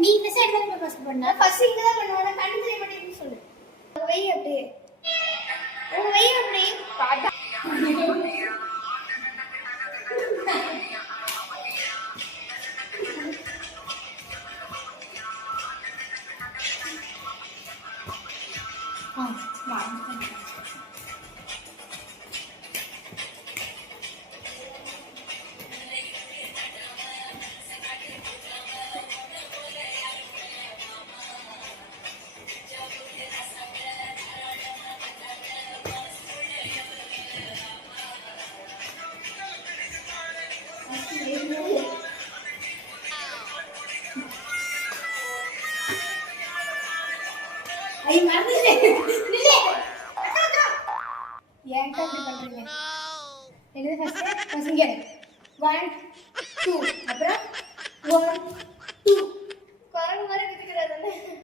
நீ இந்த சைடு தான் ஃபர்ஸ்ட் பண்ணா. ஃபர்ஸ்ட் இங்க தான் பண்ணுவானா கண்ணு தெரிய மாட்டேங்குதுன்னு சொல்லு. வை அப்படியே. ஓ வை அப்படியே. பாத்தா. வா. ஐ மறந்துட்டேன். நில்லே. ஏன் இப்படி பண்றீங்க? என்னது ஃபர்ஸ்ட் பசங்க 1 2 அப்புறம் 1 2 குரங்கு மாதிரி வித்துக்கிறாரு.